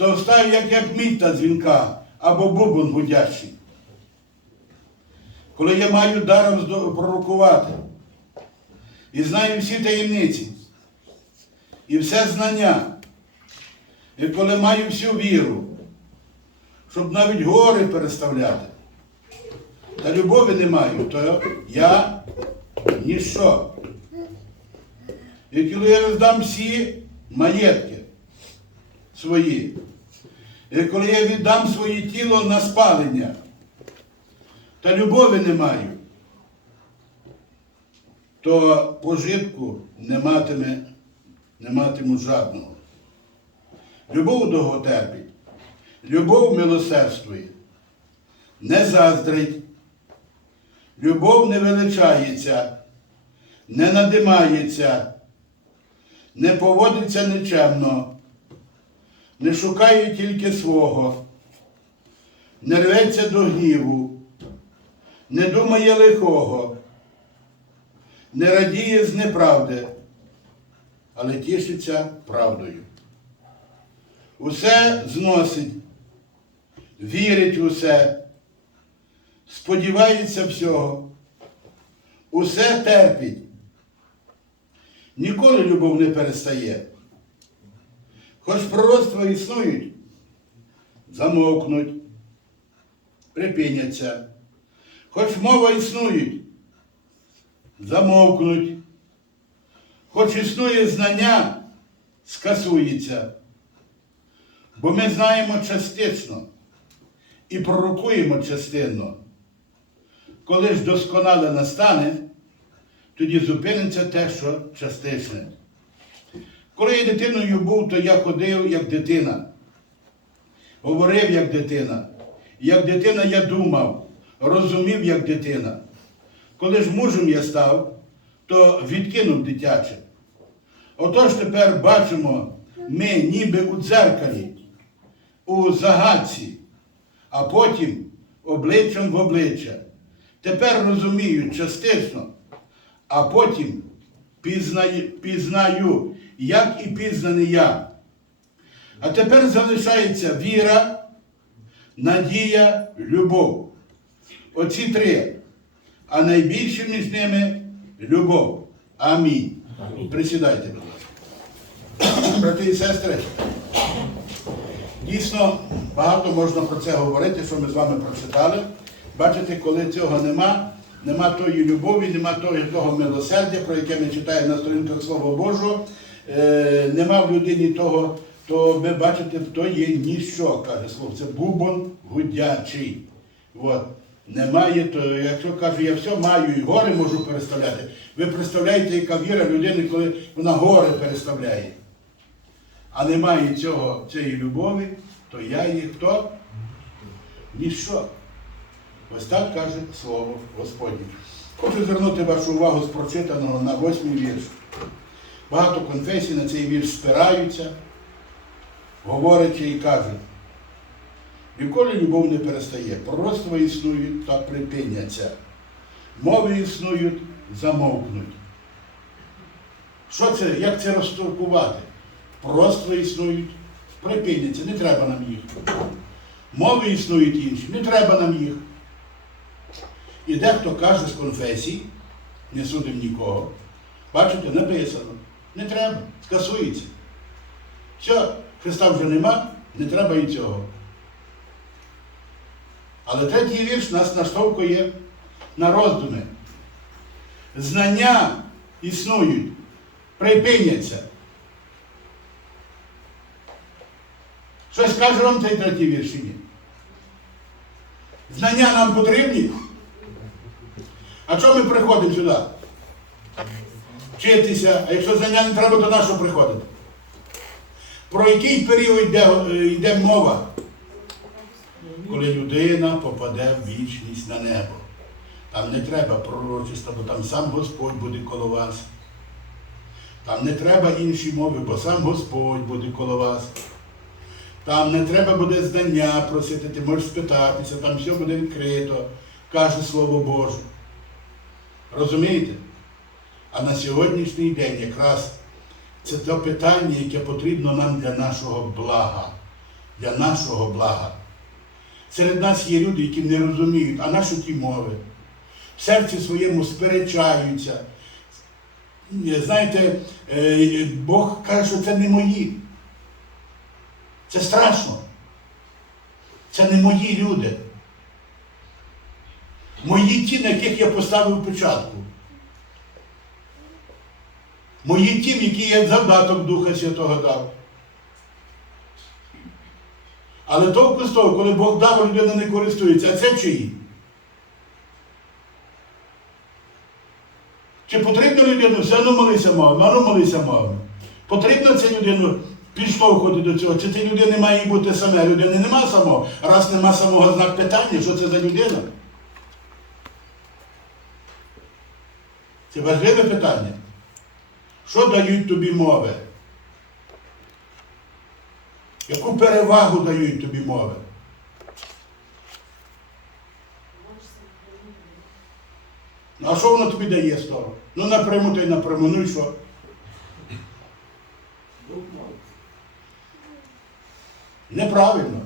стовстаю, як, як міта дзвінка або бубон гудящий. Коли я маю даром пророкувати і знаю всі таємниці, і все знання, і коли маю всю віру, щоб навіть гори переставляти, та любові не маю, то я ніщо. І коли я роздам всі маєтки свої, коли я віддам своє тіло на спалення, та любові не маю, то пожитку не матиме, не матиму жадного. Любов довго терпить, любов милосердствує, не заздрить, любов не величається, не надимається, не поводиться нечемно, не шукає тільки свого, не рветься до гніву, не думає лихого, не радіє з неправди, але тішиться правдою. Усе зносить, вірить в усе, сподівається всього, усе терпить. Ніколи любов не перестає. Хоч пророцтва існують, замовкнуть, припиняться. Хоч мова існують, замовкнуть. Хоч існує знання, скасується. Бо ми знаємо частично і пророкуємо частинно. Коли ж досконале настане, тоді зупиниться те, що частичне. Коли я дитиною був, то я ходив як дитина, говорив як дитина. Як дитина я думав, розумів як дитина. Коли ж мужем я став, то відкинув дитяче. Отож тепер бачимо ми ніби у дзеркалі, у загадці, а потім обличчям в обличчя. Тепер розумію частично, а потім пізнаю, пізнаю, як і пізнаний я. А тепер залишається віра, надія, любов. Оці три. А найбільше між ними любов. Амінь. Присідайте, будь ласка. Брати і сестри, дійсно багато можна про це говорити, що ми з вами прочитали. Бачите, коли цього нема, нема тої любові, нема того, того милосердя, про яке ми читаємо на сторінках Слова Божого, е, нема в людині того, то ви бачите, то є ніщо, каже слово. Це бубон гудячий. От. Немає, то якщо каже, я все маю і гори можу переставляти. Ви представляєте, яка віра людини, коли вона гори переставляє. А немає цього, цієї любові, то я її хто? Ніщо. Ось так каже слово Господнє. Хочу звернути вашу увагу з прочитаного на восьмий вірш. Багато конфесій на цей вірш спираються, говорячи і кажуть, ніколи любов не перестає. Пророцтва існують та припиняться. Мови існують, замовкнуть. Що це, як це розтолкувати? Пророцтва існують, припиняться, не треба нам їх. Мови існують інші, не треба нам їх. І дехто каже з конфесій, не судим нікого, бачите, написано, не треба, скасується. Все, Христа вже нема, не треба і цього. Але третій вірш нас наштовхує на роздуми. Знання існують, припиняться. Щось каже вам цей третій вірш ні? Знання нам потрібні? А чого ми приходимо сюди? Вчитися, а якщо знання не треба, то на що приходити? Про який період йде, е, йде мова? Коли людина попаде в вічність на небо. Там не треба пророчества, бо там сам Господь буде коло вас. Там не треба інші мови, бо сам Господь буде коло вас. Там не треба буде знання просити, ти можеш спитатися, там все буде відкрито, каже Слово Боже. Розумієте? А на сьогоднішній день якраз це те питання, яке потрібно нам для нашого блага. для нашого блага. Серед нас є люди, які не розуміють, а наші ті мови. В серці своєму сперечаються. Е, Знаєте, е, Бог каже, що це не мої. Це страшно. Це не мої люди. Мої ті, на яких я поставив печатку. Мої ті, які я завдаток Духа Святого дав. Але толку з того, коли Бог дав, людина не користується, а це чиї? Чи потрібно людину все одно молися мовами, а ну молися мовами? Потрібно це людину підштовхувати до цього? Чи це людини має бути саме? Людини нема самого. Раз нема самого знак питання, що це за людина? Це важливе питання. Що дають тобі мови? Яку перевагу дають тобі мови? Ну, а що воно тобі дає з того? Ну напряму й напряму, ну і що? Неправильно.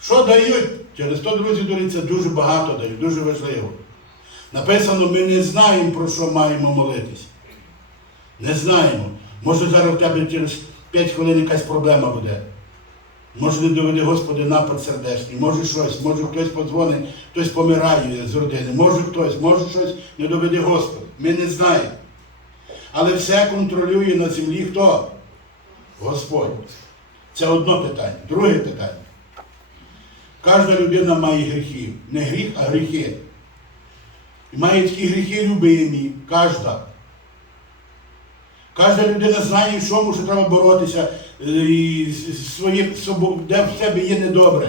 Що дають? Через то, друзі, дорогі, дуже багато дають, дуже важливо. Написано, ми не знаємо, про що маємо молитись. Не знаємо. Може зараз в тебе через 5 хвилин якась проблема буде. Може не доведе Господи напад сердечний, може щось, може хтось подзвонить, хтось помирає з родини, може хтось, може щось не доведе Господь. Ми не знаємо. Але все контролює на землі хто? Господь. Це одне питання. Друге питання. Кожна людина має гріхи. Не гріх, а гріхи. І має такі гріхи любимі. Кожна. Кожна людина знає, в чому що треба боротися, е, і своє, де в себе є недобре.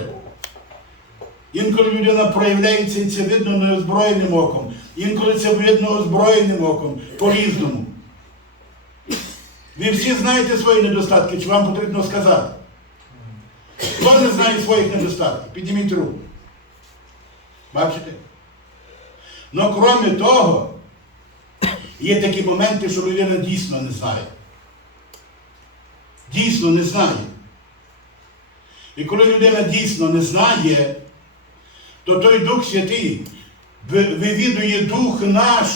Інколи людина проявляється і це видно неозброєним оком. Інколи це видно озброєним оком, по-різному. Ви всі знаєте свої недостатки, чи вам потрібно сказати? Хто не знає своїх недостатків? Підніміть руку. Бачите? Ну, крім того, є такі моменти, що людина дійсно не знає. Дійсно не знає. І коли людина дійсно не знає, то той Дух Святий вивідує Дух наш,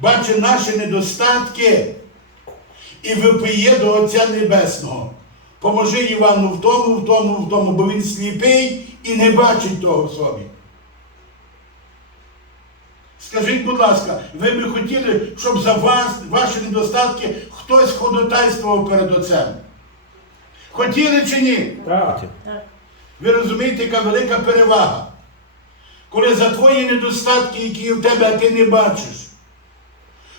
бачить наші недостатки і випиє до Отця Небесного. Поможи Івану в тому, в тому, в тому, бо він сліпий і не бачить того собі. Скажіть, будь ласка, ви би хотіли, щоб за вас, ваші недостатки, хтось ходотайствував перед Отцем? Хотіли чи ні? Так. Ви розумієте, яка велика перевага. Коли за твої недостатки, які в тебе, а ти не бачиш,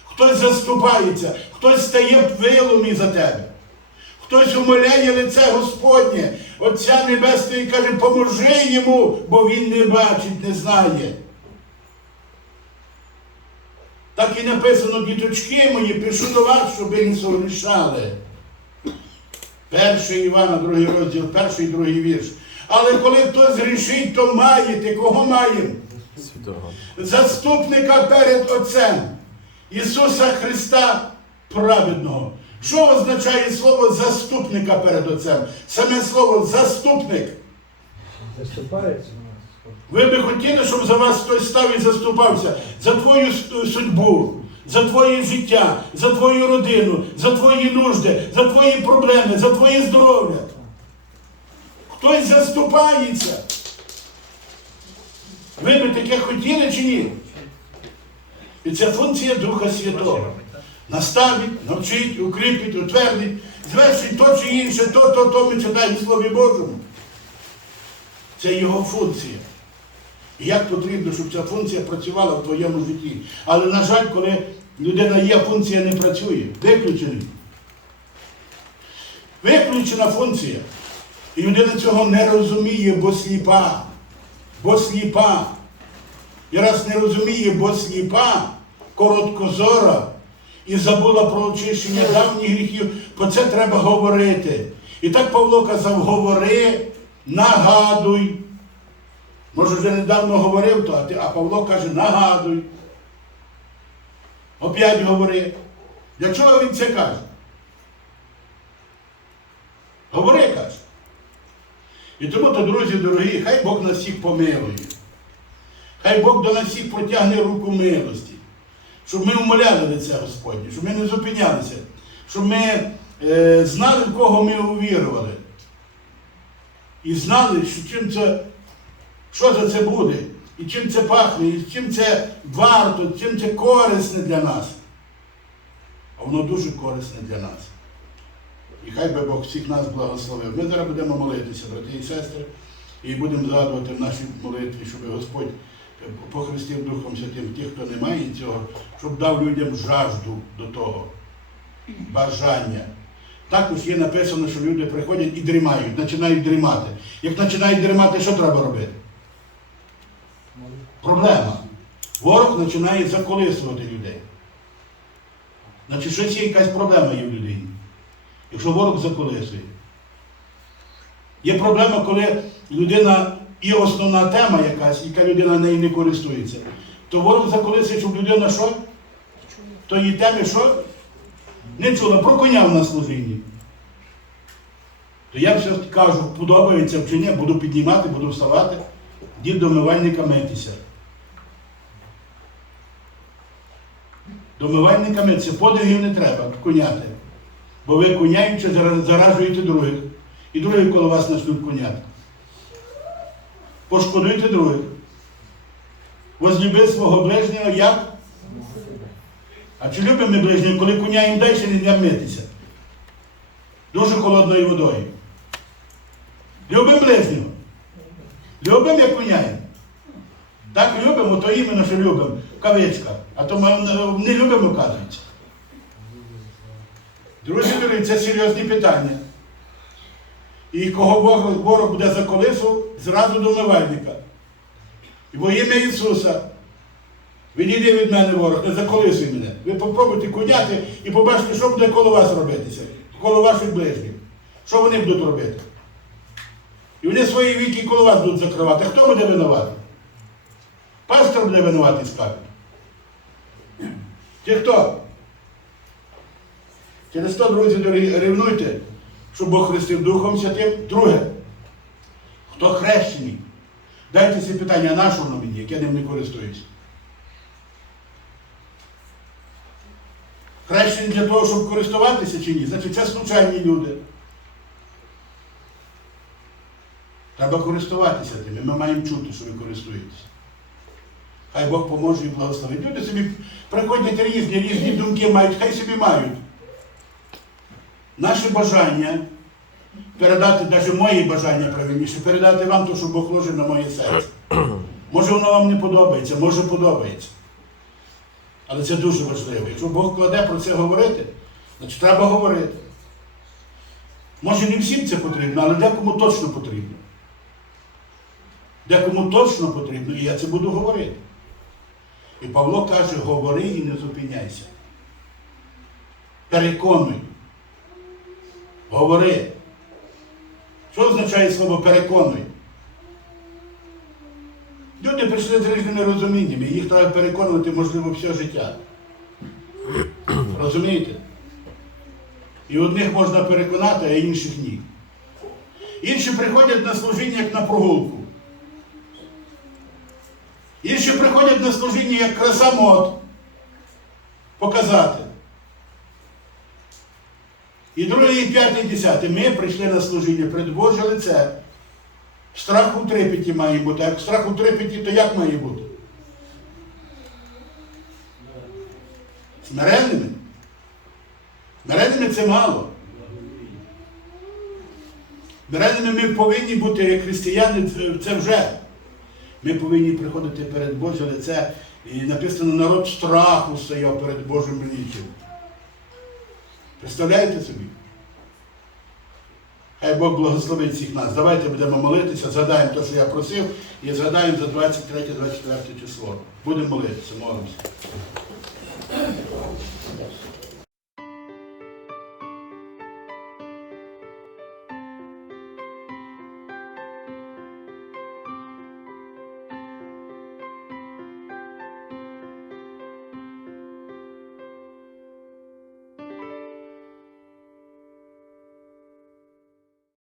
хтось заступається, хтось стає в виломі за тебе, хтось умоляє лице Господнє, Отця Небесного і каже, поможи йому, бо він не бачить, не знає. Так і написано, діточки мої, пишу до вас, щоб ви не согрішали. Перший Івана, другий розділ, перший другий вірш. Але коли хтось грішить, то маєте. Кого маємо? Святого. Заступника перед Отцем Ісуса Христа праведного. Що означає слово заступника перед Отцем? Саме слово заступник. Заступається. Ви би хотіли, щоб за вас хтось став і заступався за твою судьбу, за твоє життя, за твою родину, за твої нужди, за твої проблеми, за твоє здоров'я. Хтось заступається. Ви би таке хотіли чи ні? І це функція Духа Святого. Наставить, навчить, укріпить, утвердить, звершить то чи інше, то, то, то ми читаємо в Слові Божому. Це його функція. І як потрібно, щоб ця функція працювала в твоєму житті. Але, на жаль, коли людина є, функція не працює. Виключений. Виключена функція. І людина цього не розуміє, бо сліпа. Бо сліпа. І раз не розуміє, бо сліпа, короткозора, і забула про очищення давніх гріхів, про це треба говорити. І так Павло казав, говори, нагадуй. Може, вже недавно говорив то, а, Павло каже, нагадуй. Опять говори. Для чого він це каже? І тому, то, друзі дорогі, хай Бог нас всіх помилує. Хай Бог до нас всіх протягне руку милості, щоб ми умоляли лице Господнє, щоб ми не зупинялися, щоб ми е, знали, в кого ми увірували. І знали, що чим це, що за це буде, і чим це пахне, і чим це варто, чим це корисне для нас. А воно дуже корисне для нас. І хай би Бог всіх нас благословив. Ми зараз будемо молитися, брати і сестри, і будемо згадувати в нашій молитві, щоб Господь похрестив Духом Святим тих, хто не має цього, щоб дав людям жажду до того, бажання. Також є написано, що люди приходять і дрімають, починають дрімати. Як починають дрімати, що треба робити? Проблема. Ворог починає заколисувати людей. Значить, щось є якась проблема є в людині. Якщо ворог заколисує. Є проблема, коли людина є основна тема якась, яка людина нею не користується. То ворог заколисує, щоб людина що? Тої теми що? Не чула, про на служінні. То я все кажу, подобається чи ні, буду піднімати, буду вставати, дід до мивальника митися. До мивальника митися, подвигів не треба, коняти. Бо ви коняючи заражуєте других. І другі коло вас почнуть коняти. Пошкодуйте других. Возлюби свого ближнього як? А чи любимо ми ближнього, коли коняємо далі не митися? Дуже холодною водою. Любимо ближнього. Любимо, як коняємо. Так любимо, то іменно, що любимо. Кавичка. А то ми не любимо, кажуть. Друзі, дорогі, це серйозні питання. І кого Бог, ворог буде за заколисував, зразу до мивальника. І во ім'я Ісуса. Відійди від мене ворог, не заколисуй мене. Ви попробуйте коняти і побачите, що буде коло вас робитися, коло ваших ближніх. Що вони будуть робити? І вони свої віки коло вас будуть закривати. Хто буде винуватий? Пастор буде винуватий, скажуть. Чи хто? Через то, друзі, дорогі, ревнуйте, щоб Бог хрестив Духом Святим. Друге, хто хрещений? Дайте собі питання, а на що мені, як ним не користуюсь? Хрещені для того, щоб користуватися чи ні? Значить, це случайні люди. Треба користуватися тим. Ми маємо чути, що ви користуєтесь. Хай Бог поможе і благословить. Люди собі приходять різні, різні думки мають, хай собі мають. Наше бажання передати, навіть мої бажання правильніше, передати вам те, що Бог вложив на моє серце. Може воно вам не подобається, може подобається. Але це дуже важливо. Якщо Бог кладе про це говорити, значить треба говорити. Може не всім це потрібно, але декому точно потрібно. Декому точно потрібно, і я це буду говорити. І Павло каже, говори і не зупиняйся. Переконуй. Говори. Що означає слово переконуй? Люди прийшли з різними розуміннями, їх треба переконувати, можливо, все життя. Розумієте? І одних можна переконати, а інших ні. Інші приходять на служіння як на прогулку. Інші приходять на служіння як красамот показати. І другий, і п'ятий, і десятий. Ми прийшли на служіння Боже лице. Страх у трепеті має бути. А як страх у трепеті, то як має бути? Смиренними? Смиренними це мало. Смиренними ми повинні бути, як християни, це вже. Ми повинні приходити перед Боже лице. І написано, народ страху стояв перед Божим лічем. Представляєте собі? Хай Бог благословить всіх нас. Давайте будемо молитися, згадаємо те, що я просив, і згадаємо за 23-24 число. Будемо молитися, молимося.